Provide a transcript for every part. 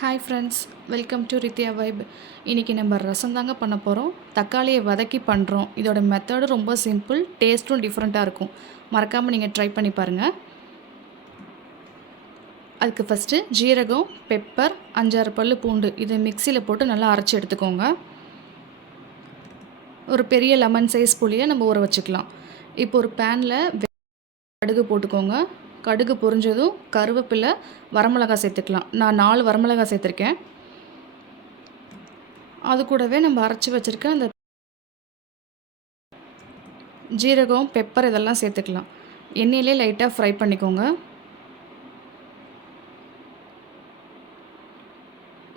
Hi friends, welcome to Ritya vibe. இன்றைக்கி நம்ம ரசம் தாங்க பண்ண போகிறோம். தக்காளியை வதக்கி பண்ணுறோம். இதோட மெத்தடு ரொம்ப சிம்பிள், டேஸ்ட்டும் டிஃப்ரெண்ட்டாக இருக்கும். மறக்காமல் நீங்கள் ட்ரை பண்ணி பாருங்கள். அதுக்கு ஃபஸ்ட்டு ஜீரகம், பெப்பர், 5-6 பல் பூண்டு இதை மிக்சியில் போட்டு நல்லா அரைச்சி எடுத்துக்கோங்க. ஒரு பெரிய லெமன் சைஸ் புளியை நம்ம ஊற வச்சுக்கலாம். இப்போ ஒரு பேனில் கடுகு போட்டுக்கோங்க. கடுகு பொரிஞ்சதும் கருவேப்பிலை, வரமிளகாய் சேர்த்துக்கலாம். நான் 4 வரமிளகாய் சேர்த்துருக்கேன். அது கூடவே நம்ம அரைச்சி வச்சுருக்க அந்த ஜீரகம், பெப்பர் இதெல்லாம் சேர்த்துக்கலாம். எண்ணெயிலே லைட்டாக ஃப்ரை பண்ணிக்கோங்க.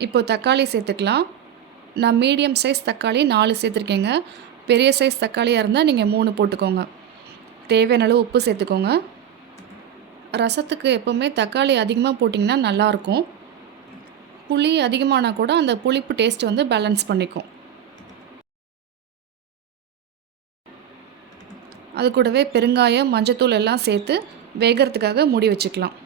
இப்போது தக்காளி சேர்த்துக்கலாம். நான் மீடியம் சைஸ் தக்காளி 4 சேர்த்துருக்கேங்க. பெரிய சைஸ் தக்காளியாக இருந்தால் நீங்கள் 3 போட்டுக்கோங்க. தேவையான அளவு உப்பு சேர்த்துக்கோங்க. ரசத்துக்கு எப்போவுமே தக்காளி அதிகமாக போட்டிங்கன்னா நல்லாயிருக்கும். புளி அதிகமானால் கூட அந்த புளிப்பு டேஸ்ட் வந்து பேலன்ஸ் பண்ணிக்கும். அது கூடவே பெருங்காயம், மஞ்சத்தூள் எல்லாம் சேர்த்து வேகிறதுக்காக மூடி வச்சுக்கலாம்.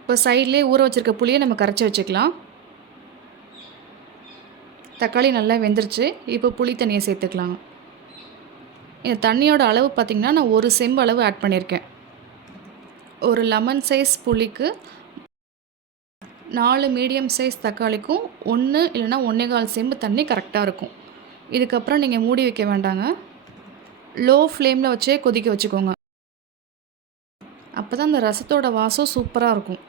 இப்போ சைட்லேயே ஊற வச்சுருக்க புளியை நம்ம கரைச்சி வச்சுக்கலாம். தக்காளி நல்லா வெந்துருச்சு. இப்போ புளி தண்ணியை சேர்த்துக்கலாங்க. இந்த தண்ணியோட அளவு பார்த்திங்கன்னா நான் 1 செம்பு அளவு ஆட் பண்ணியிருக்கேன். ஒரு லெமன் சைஸ் புளிக்கு 4 மீடியம் சைஸ் தக்காளிக்கும் 1 இல்லைனா 1.25 செம்பு தண்ணி கரெக்டாக இருக்கும். இதுக்கப்புறம் நீங்கள் மூடி வைக்க வேண்டாங்க. லோ ஃப்ளேமில் வச்சே கொதிக்க வச்சுக்கோங்க. அப்போ தான் அந்த ரசத்தோட வாசம் சூப்பராக இருக்கும்.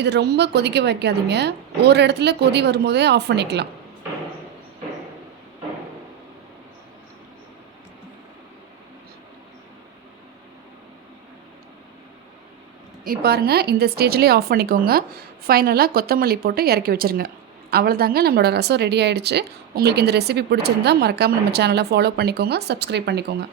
இது ரொம்ப கொதிக்க வைக்காதீங்க. ஒரு இடத்துல கொதி வரும்போதே ஆஃப் பண்ணிக்கலாம். பாருங்கள், இந்த ஸ்டேஜ்லேயே ஆஃப் பண்ணிக்கோங்க. ஃபைனலாக கொத்தமல்லி போட்டு இறக்கி வச்சுருங்க. அவ்வளோதாங்க, நம்மளோட ரசம் ரெடி ஆகிடுச்சு. உங்களுக்கு இந்த ரெசிபி பிடிச்சிருந்தா மறக்காமல் நம்ம சேனலை ஃபாலோ பண்ணிக்கோங்க, சப்ஸ்கிரைப் பண்ணிக்கோங்க.